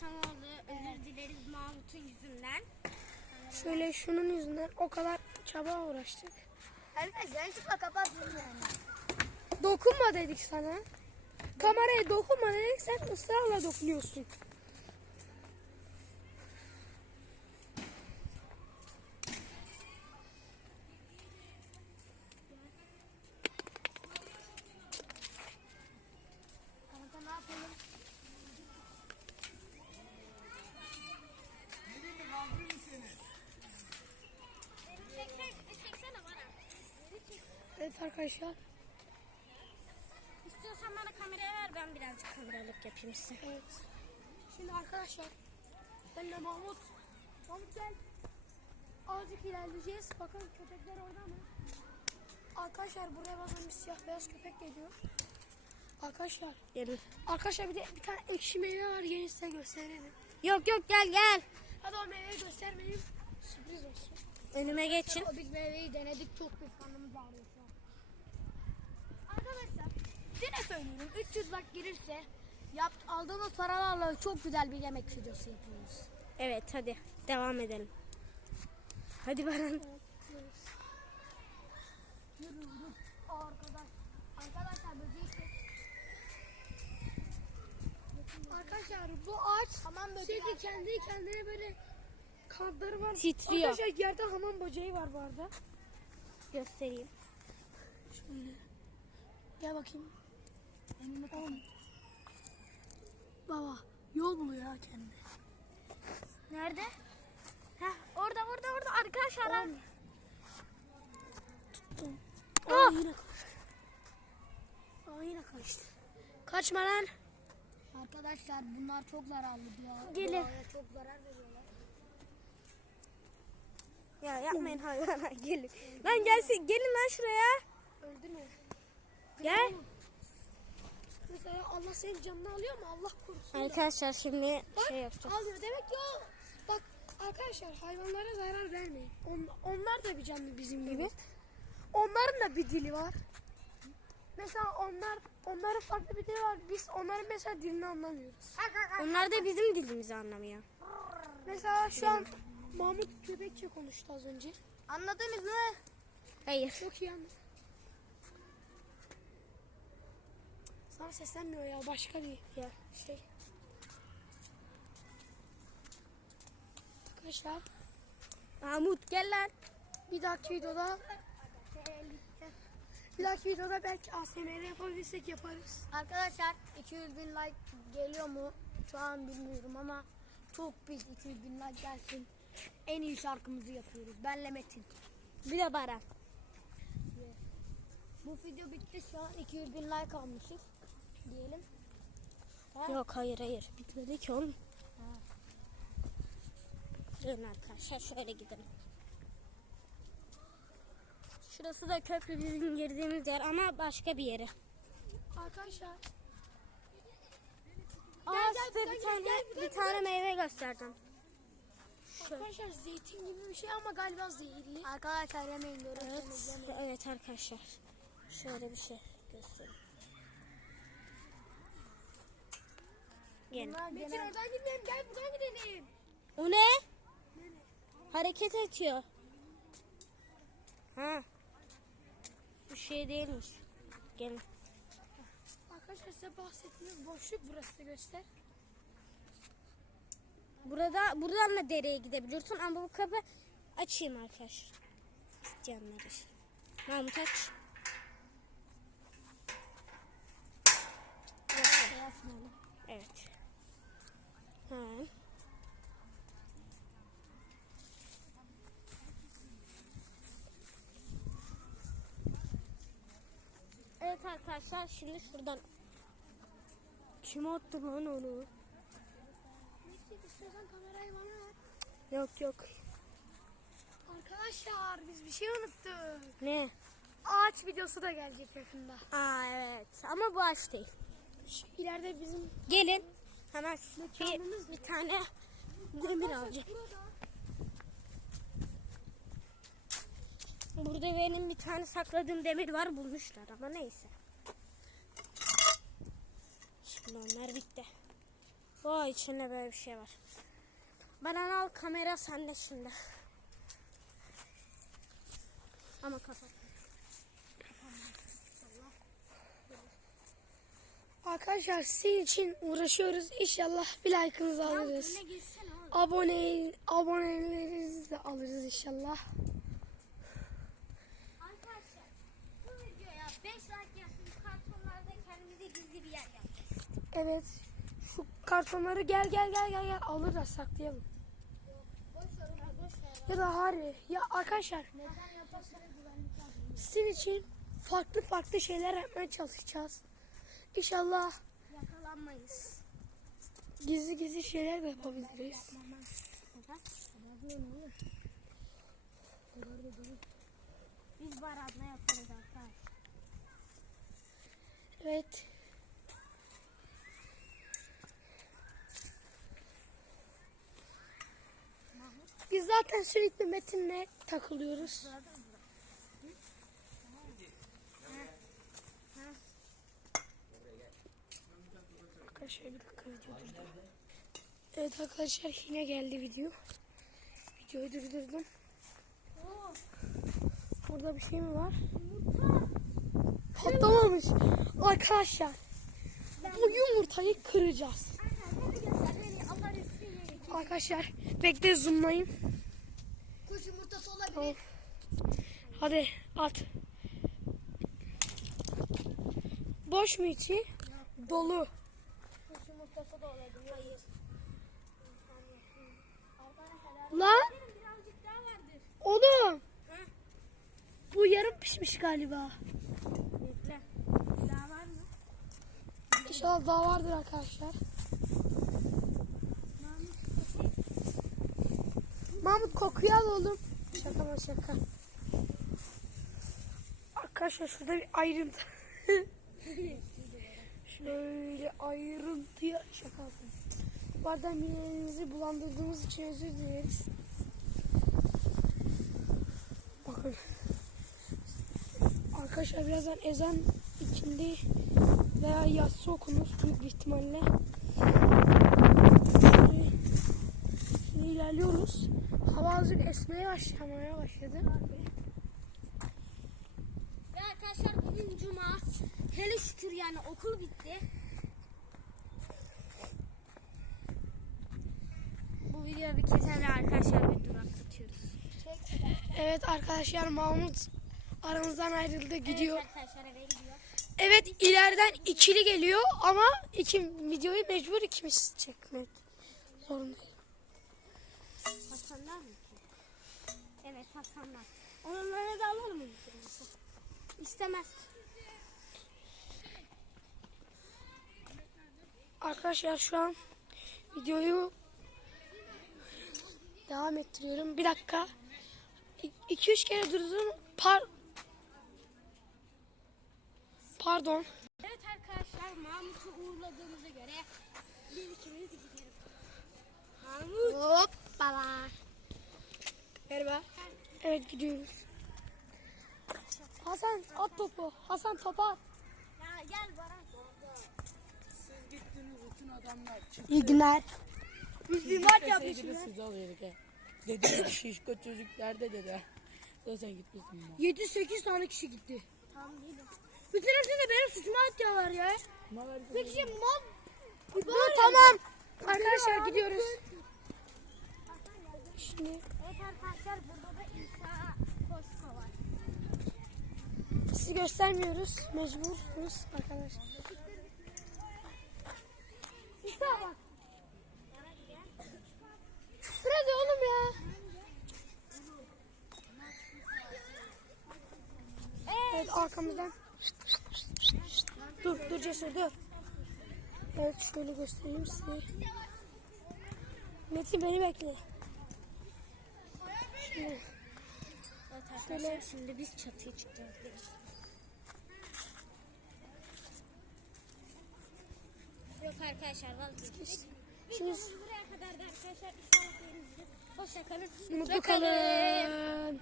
İhsanoğlu özür dileriz Mahmut'un yüzünden. Şöyle şunun yüzünden o kadar çaba uğraştık. Arkadaşlar yanlışlıkla kapattım yani. Dokunma dedik sana. Kameraya dokunma dedik sen ısrarla dokunuyorsun. Kanka ne yapalım? Çeksene bana. Evet arkadaşlar. İstiyorsan bana kameraya ver ben birazcık kameralık yapayım size. Evet. Şimdi arkadaşlar benimle Mahmut. Mahmut gel. Azıcık ilerleyeceğiz. Bakın köpekler orada mı? Arkadaşlar buraya bazen bir siyah beyaz köpek geliyor. Arkadaşlar. Gelin. Arkadaşlar bir de bir tane ekşi meyve var. Gelin size gösterelim. Yok yok gel gel. Hadi o meyveyi göstermeyeyim. Sürpriz olsun. Önüme geçin. O biz meyveyi denedik. Çok büyük karnımız ağrıyor. Arkadaşlar yine söylüyorum. 300 bak girirse yap, aldığımız paralarla çok güzel bir yemek videosu yapıyoruz. Evet hadi devam edelim. Hadi Baran. Yürüyoruz. Arkadaş, arkadaşlar böceği çek. Arkadaşlar bu ağaç Hamam böceği sürekli kendi kendine böyle kanatları var. Titriyor. Arkadaşlar yerde hamam böceği var bu arada. Göstereyim. Şöyle. Gel bakayım. Elini kapat. Baba yol buluyor ha kendi. Nerede? Heh, orada orada orada arkadaşlar. Tuttum. Ah! Aa yine kaçtı. Aa yine kaçtı. Kaçma lan. Arkadaşlar bunlar çok zararlı ya. Gelin. Çok zarar veriyorlar. Ya yapmayın hayvana gelin. Lan gelsin gelin lan şuraya. Öldü mü? Gel. Mesela Allah senin canını alıyor mu? Allah korusun. da. Arkadaşlar şimdi Bak, şey yapacağız. Almıyor. Demek ki o. Bak arkadaşlar hayvanlara zarar vermeyin. On, onlar da bir canlı bizim gibi. Onların da bir dili var. Mesela onlar onların farklı bir dili var. Biz onların mesela dilini anlamıyoruz. Onlar da bizim dilimizi anlamıyor. Mesela şu an Mahmut köpekçe konuştu az önce. Anladınız mı? Hayır. Çok iyi anladım. Sana seslenmiyor ya başka bir yer şey. Arkadaşlar Mahmut gel lan. bir dahaki videoda bir dahaki videoda belki ASMR yapabilirsek yaparız. Arkadaşlar 200 bin like geliyor mu? Şu an bilmiyorum ama çok büyük 200 bin like gelsin. En iyi şarkımızı yapıyoruz. Benle Metin. Bir de Baran. Bu video bitti şu an 200 bin like almışız diyelim. Yok hayır hayır. Bitmedi ki oğlum. Durun arkadaşlar şöyle gidelim. Şurası da köprü bizim girdiğimiz yer ama başka bir yeri. Arkadaşlar Aa gel, size gel, bir gel, tane gel, gel, bir tane meyve gösterdim. arkadaşlar zeytin gibi bir şey ama galiba zehirli. Arkadaşlar yemeyin görürseniz evet, evet arkadaşlar. Şöyle bir şey göstereyim. Gelin. Metin oradan gidelim gel buradan gidelim. O ne? Hareket ediyor. Ha. Bu şey değilmiş. Gelin. Arkadaşlar size bahsettiğimiz boşluk burası da göster. Burada buradan da dereye gidebiliyorsun ama bu kapı açayım arkadaşlar. İsteyenler için. Mahmut aç. Evet. Evet arkadaşlar şimdi şuradan kim attı lan onu? Metin istiyorsan kamerayı bana ver. Yok yok. Arkadaşlar biz bir şey unuttuk. Ne? Ağaç videosu da gelecek yakında. Aa evet ama bu aç değil. Şu ileride bizim Gelin. Hemen bir, bir tane demir alacağım. Burada benim bir tane sakladığım demir var bulmuşlar ama neyse. Şimdi onlar bitti. O içinde böyle bir şey var. Baran al kamera sende şimdi. Ama kapat. Arkadaşlar sizin için uğraşıyoruz. İnşallah bir like'ınızı alırız. Abone abonelerinizi de alırız inşallah. Arkadaşlar bu videoya 5 like yapın kartonlarda kendimize gizli bir yer yapacağız. Evet. Şu kartonları gel gel gel gel gel alırız saklayalım. Ya da hari. Ya arkadaşlar sizin için farklı farklı şeyler yapmaya çalışacağız. İnşallah Yakalanmayız. gizli gizli şeyler de yapabiliriz. Biz Baran'la yaparız arkadaşlar. Evet. Biz zaten sürekli Metin'le takılıyoruz. Arkadaşlar bir dakika video durdu. Evet arkadaşlar yine geldi video. Videoyu durdurdum. Burada bir şey mi var? Patlamamış. Arkadaşlar bu yumurtayı kıracağız. Arkadaşlar bekle zoomlayayım. Kuş yumurtası olabilir. Tamam. Hadi at. Boş mu içi? Dolu. Kuş yumurtası da olabilir. Hayır. Lan Birazcık daha vardır. oğlum. Bu yarım pişmiş galiba. Bekle. Daha var mı? İnşallah daha vardır arkadaşlar. Mahmut kokuyu al oğlum. Şaka mı şaka. Arkadaşlar şurada bir ayrıntı. Şöyle ayrıntıya şaka yapayım. Bu arada midemizi bulandırdığımız için özür dileriz. Bakın. Arkadaşlar birazdan ezan ikindi veya yatsı okunur büyük bir ihtimalle. Şimdi, şimdi ilerliyoruz. Hava azıcık esmeye başlamaya başladı. Ve arkadaşlar bugün cuma. Hele şükür yani okul bitti. Bu video bir keserle arkadaşlar bir duraklatıyoruz. Evet arkadaşlar Mahmut aramızdan ayrıldı gidiyor. Evet arkadaşlar eve gidiyor. Evet ileriden ikili geliyor ama iki videoyu mecbur ikimiz çekmek zorundayız. Hasanlar mı? Evet Hasanlar. Onları da alalım mı? İstemez. Arkadaşlar şu an videoyu devam ettiriyorum. Bir dakika. 2-3 kere durdum. Par Pardon. Evet arkadaşlar Mahmut'u uğurladığımıza göre biz ikimiz gidelim. Mahmut. Hoppala. Merhaba. Evet gidiyoruz. Hasan at topu. Hasan topu at. Ya gel Baran. Siz gittiniz bütün adamlar çıktı. İyi günler. Biz bir maç yapmışız. Siz alıyorduk he. Dedi şişko çocuk nerede dedi. O sen gitmişsin mi? 7-8 tane kişi gitti. Tamam değilim. Bütün de benim suçuma atıyorlar ya. Peki mal. Dur tamam. Arkadaşlar gidiyoruz. Şimdi Evet arkadaşlar burada da İsa Koşko var. sizi göstermiyoruz. Mecburuz arkadaşlar. İşte bak. Şurada oğlum ya. Evet arkamızdan. Dur dur Cesur dur. Evet şöyle göstereyim size. Metin beni bekle. Şimdi Evet arkadaşlar şimdi biz çatıya çıkacağız. Yok arkadaşlar vazgeçtik. Videomuz buraya kadardı arkadaşlar. İnşallah beğenirsiniz. Hoşçakalın. mutlu kalın.